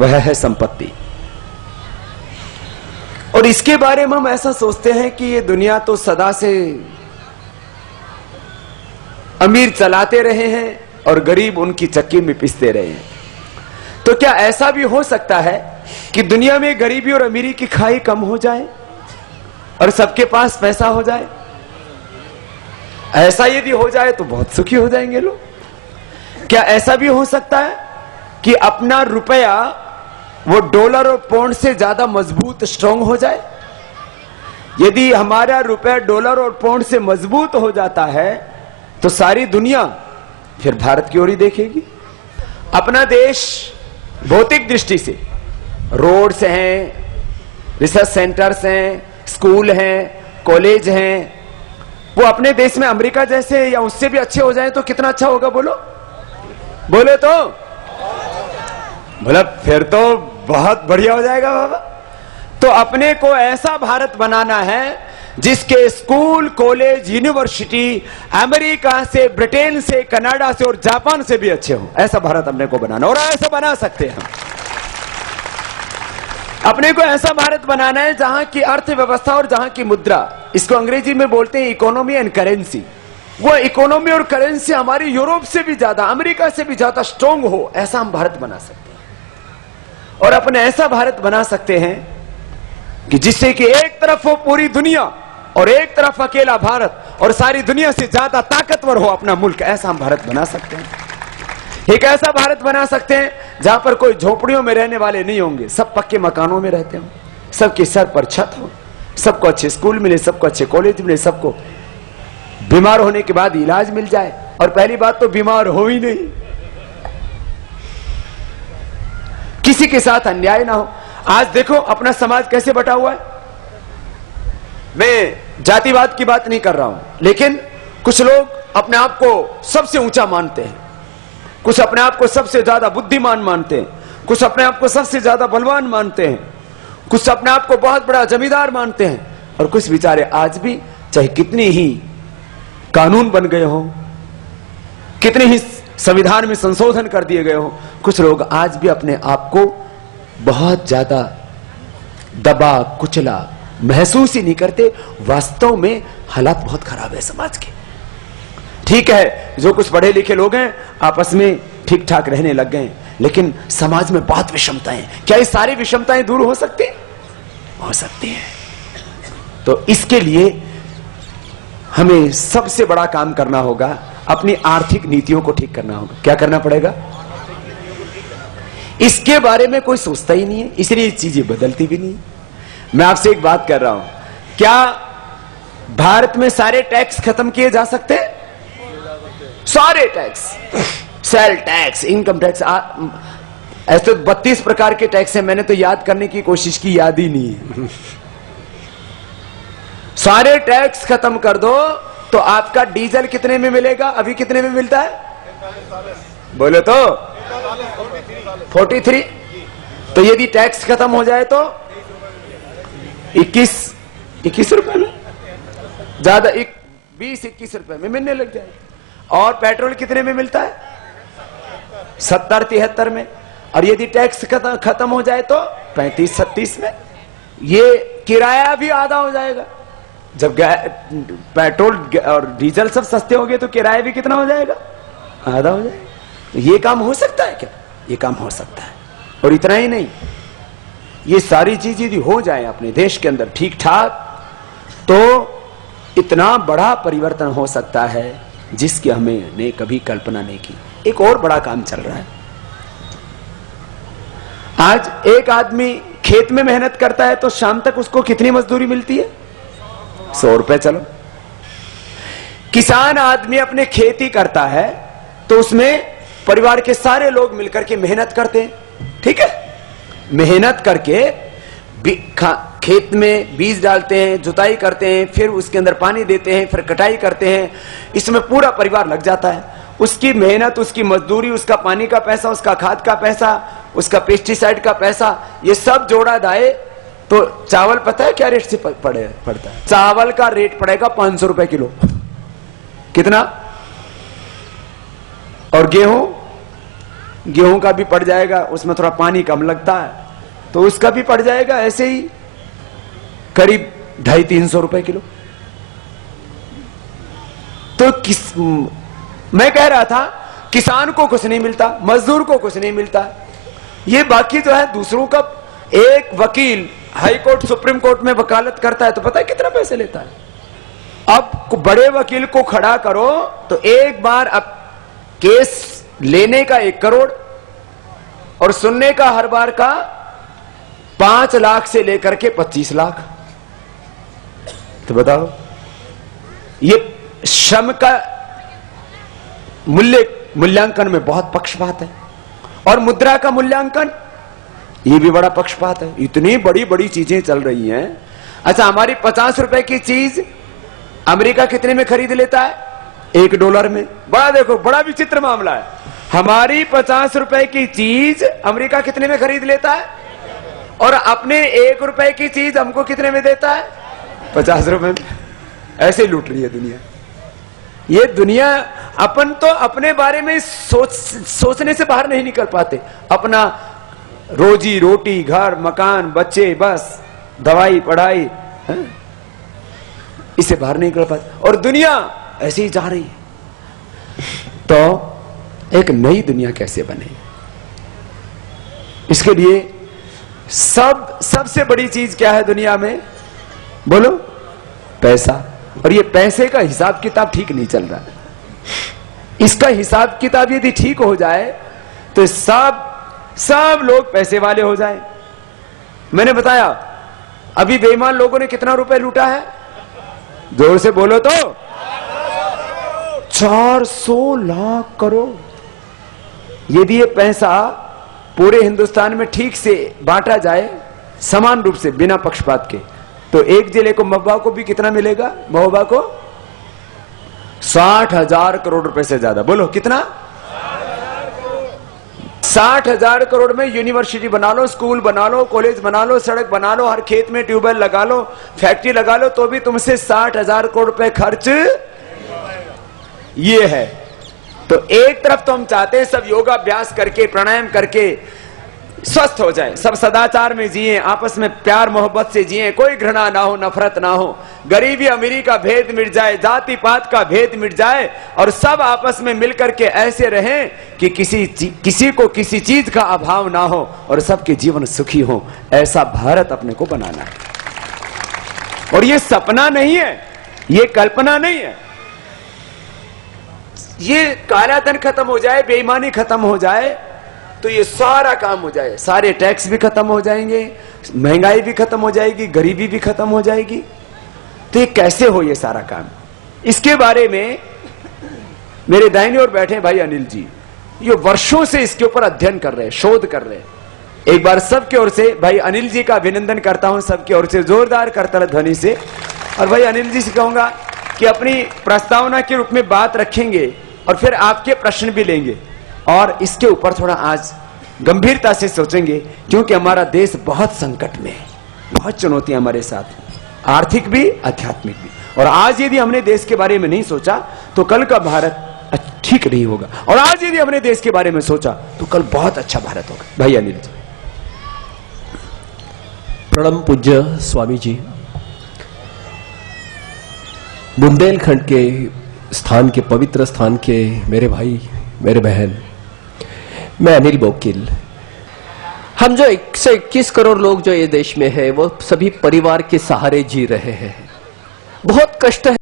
वह है संपत्ति। और इसके बारे में हम ऐसा सोचते हैं कि ये दुनिया तो सदा से अमीर चलाते रहे हैं और गरीब उनकी चक्की में पिसते रहे हैं। तो क्या ऐसा भी हो सकता है कि दुनिया में गरीबी और अमीरी की खाई कम हो जाए और सबके पास पैसा हो जाए? ऐसा यदि हो जाए तो बहुत सुखी हो जाएंगे लोग। क्या ऐसा भी हो सकता है कि अपना रुपया वो डॉलर और पाउंड से ज्यादा मजबूत स्ट्रांग हो जाए? यदि हमारा रुपया डॉलर और पाउंड से मजबूत हो जाता है तो सारी दुनिया फिर भारत की ओर ही देखेगी। अपना देश भौतिक दृष्टि से रोड्स हैं, रिसर्च सेंटर्स हैं, स्कूल हैं, कॉलेज हैं, वो अपने देश में अमेरिका जैसे या उससे भी अच्छे हो जाए तो कितना अच्छा होगा? बोलो बोले तो बोला फिर तो बहुत बढ़िया हो जाएगा बाबा। तो अपने को ऐसा भारत बनाना है जिसके स्कूल, कॉलेज, यूनिवर्सिटी अमेरिका से, ब्रिटेन से, कनाडा से और जापान से भी अच्छे हो। ऐसा भारत अपने को बनाना, और ऐसा बना सकते हैं हम। अपने को ऐसा भारत बनाना है जहां की अर्थव्यवस्था और जहां की मुद्रा, इसको अंग्रेजी में बोलते हैं इकोनॉमी एंड करेंसी, वो इकोनॉमी और करेंसी हमारी यूरोप से भी ज्यादा, अमेरिका से भी ज्यादा स्ट्रांग हो, ऐसा हम भारत बना सकते हैं। और अपने ऐसा भारत बना सकते हैं कि जिससे कि एक तरफ हो पूरी दुनिया और एक तरफ अकेला भारत, और सारी दुनिया से ज्यादा ताकतवर हो अपना मुल्क। ऐसा हम भारत बना सकते हैं। एक ऐसा भारत बना सकते हैं जहां पर कोई झोपड़ियों में रहने वाले नहीं होंगे, सब पक्के मकानों में रहते हो, सबके सर पर छत हो, सबको अच्छे स्कूल मिले, सबको अच्छे कॉलेज मिले, सबको बीमार होने के बाद इलाज मिल जाए। और पहली बात तो बीमार हो ही नहीं, किसी के साथ अन्याय ना हो। आज देखो अपना समाज कैसे बटा हुआ है। मैं जातिवाद की बात नहीं कर रहा हूं, लेकिन कुछ लोग अपने आप को सबसे ऊंचा मानते हैं, कुछ अपने आप को सबसे ज्यादा बुद्धिमान मानते हैं, कुछ अपने आप को सबसे ज्यादा बलवान मानते हैं, कुछ अपने आप को बहुत बड़ा जमींदार मानते हैं, और कुछ बेचारे आज भी चाहे कितनी ही कानून बन गए हो, कितने ही संविधान में संशोधन कर दिए गए हो, कुछ लोग आज भी अपने आप को बहुत ज्यादा दबा कुचला महसूस ही नहीं करते। वास्तव में हालात बहुत खराब है समाज के। ठीक है, जो कुछ पढ़े लिखे लोग हैं आपस में ठीक ठाक रहने लग गए, लेकिन समाज में बहुत विषमताएं। क्या ये सारी विषमताएं दूर हो सकती हैं? हो सकती हैं। तो इसके लिए हमें सबसे बड़ा काम करना होगा, अपनी आर्थिक नीतियों को ठीक करना होगा। क्या करना पड़ेगा? इसके बारे में कोई सोचता ही नहीं है, इसलिए ये चीजें बदलती भी नहीं। मैं आपसे एक बात कर रहा हूं, क्या भारत में सारे टैक्स खत्म किए जा सकते हैं? सारे tax, sale tax, income tax, ऐसे 32 प्रकार के टैक्स हैं। मैंने तो याद करने की कोशिश की, याद ही नहीं है। सारे टैक्स खत्म कर दो तो आपका डीजल कितने में मिलेगा? अभी कितने में मिलता है? बोले तो 43। तो यदि टैक्स खत्म हो जाए तो 21 रुपए में, ज्यादा 20-21 रुपए में मिलने लग जाएगा। और पेट्रोल कितने में मिलता है? 70-73 में। और यदि टैक्स खत्म हो जाए तो 35-36 में। ये किराया भी आधा हो जाएगा। जब पेट्रोल और डीजल सब सस्ते हो गए तो किराया भी कितना हो जाएगा? आधा हो जाएगा। ये काम हो सकता है क्या? ये काम हो सकता है। और इतना ही नहीं, ये सारी चीजें यदि हो जाए अपने देश के अंदर ठीक ठाक, तो इतना बड़ा परिवर्तन हो सकता है जिसकी हमने कभी कल्पना नहीं की। एक और बड़ा काम चल रहा है। आज एक आदमी खेत में मेहनत करता है तो शाम तक उसको कितनी मजदूरी मिलती है? 100 रुपए। चलो, किसान आदमी अपने खेती करता है तो उसमें परिवार के सारे लोग मिलकर के मेहनत करते हैं। ठीक है, मेहनत करके खेत में बीज डालते हैं, जुताई करते हैं, फिर उसके अंदर पानी देते हैं, फिर कटाई करते हैं। इसमें पूरा परिवार लग जाता है। उसकी मेहनत, उसकी मजदूरी, उसका पानी का पैसा, उसका खाद का पैसा, उसका पेस्टिसाइड का पैसा, ये सब जोड़ा जाए तो चावल पता है क्या रेट से पड़ता है? चावल का रेट पड़ेगा 500 रुपए किलो। कितना? और गेहूं गेहूं का भी पड़ जाएगा, उसमें थोड़ा पानी कम लगता है तो उसका भी पड़ जाएगा, ऐसे ही करीब 250-300 रुपए किलो। तो मैं कह रहा था किसान को कुछ नहीं मिलता, मजदूर को कुछ नहीं मिलता, ये बाकी जो है दूसरों का। एक वकील हाई कोर्ट सुप्रीम कोर्ट में वकालत करता है तो पता है कितना पैसे लेता है। अब बड़े वकील को खड़ा करो तो एक बार अब केस लेने का 1 करोड़ और सुनने का हर बार का 5 लाख से लेकर के 25 लाख। तो बताओ, ये श्रम का मूल्यांकन में बहुत पक्षपात है, और मुद्रा का मूल्यांकन ये भी बड़ा पक्षपात है। इतनी बड़ी बड़ी चीजें चल रही हैं। अच्छा, हमारी 50 रुपए की चीज अमेरिका कितने में खरीद लेता है? $1 में। बड़ा देखो, बड़ा विचित्र मामला है। हमारी 50 रुपए की चीज अमेरिका कितने में खरीद लेता है, और अपने 1 रुपए की चीज हमको कितने में देता है? 50 रुपए में। ऐसे लूट रही है दुनिया। ये दुनिया, अपन तो अपने बारे में सोचने से बाहर नहीं निकल पाते। अपना रोजी रोटी, घर मकान, बच्चे, बस दवाई पढ़ाई, इससे बाहर नहीं निकल पाते, और दुनिया ऐसे ही जा रही है। तो एक नई दुनिया कैसे बने, इसके लिए सबसे बड़ी चीज क्या है दुनिया में? बोलो, पैसा। और ये पैसे का हिसाब किताब ठीक नहीं चल रहा। इसका हिसाब किताब यदि ठीक हो जाए तो सब लोग पैसे वाले हो जाए। मैंने बताया अभी बेईमान लोगों ने कितना रुपए लूटा है? जोर से बोलो तो 400 लाख करोड़। यदि ये पैसा पूरे हिंदुस्तान में ठीक से बांटा जाए समान रूप से बिना पक्षपात के, तो एक जिले को, महुआ को भी कितना मिलेगा? महुआ को 60,000 करोड़ रुपए से ज्यादा। बोलो कितना? 60,000 करोड़ में यूनिवर्सिटी बना लो, स्कूल बना लो, कॉलेज बना लो, सड़क बना लो, हर खेत में ट्यूबवेल लगा लो, फैक्ट्री लगा लो, तो भी तुमसे 60,000 करोड़ रुपए खर्च ये है। तो एक तरफ तो हम चाहते हैं सब योगाभ्यास करके, प्राणायाम करके स्वस्थ हो जाए, सब सदाचार में जिए, आपस में प्यार मोहब्बत से जिए, कोई घृणा ना हो, नफरत ना हो, गरीबी अमीरी का भेद मिट जाए, जाति पात का भेद मिट जाए, और सब आपस में मिलकर के ऐसे रहें कि किसी को किसी चीज का अभाव ना हो और सबके जीवन सुखी हो। ऐसा भारत अपने को बनाना है। और ये सपना नहीं है, ये कल्पना नहीं है। ये काला धन खत्म हो जाए, बेईमानी खत्म हो जाए तो ये सारा काम हो जाए, सारे टैक्स भी खत्म हो जाएंगे, महंगाई भी खत्म हो जाएगी, गरीबी भी खत्म हो जाएगी। तो ये कैसे हो ये सारा काम? इसके बारे में मेरे दाहिनी ओर बैठे भाई अनिल जी, ये वर्षों से इसके ऊपर अध्ययन कर रहे हैं, शोध कर रहे हैं। एक बार सबकी ओर से भाई अनिल जी का अभिनंदन करता हूं, सबकी ओर से जोरदार करतल ध्वनि से। और भाई अनिल जी से कहूंगा कि अपनी प्रस्तावना के रूप में बात रखेंगे और फिर आपके प्रश्न भी लेंगे, और इसके ऊपर थोड़ा आज गंभीरता से सोचेंगे, क्योंकि हमारा देश बहुत संकट में है, बहुत चुनौतियां हमारे साथ, आर्थिक भी, आध्यात्मिक भी। और आज यदि हमने देश के बारे में नहीं सोचा तो कल का भारत ठीक नहीं होगा, और आज यदि हमने देश के बारे में सोचा तो कल बहुत अच्छा भारत होगा। भाई अनिल जी। प्रणम पूज्य स्वामी जी। बुंदेलखंड के स्थान के, पवित्र स्थान के मेरे भाई, मेरे बहन, मैं अनिल बोकिल। हम जो 121 करोड़ लोग जो ये देश में है वो सभी परिवार के सहारे जी रहे हैं। बहुत कष्ट है।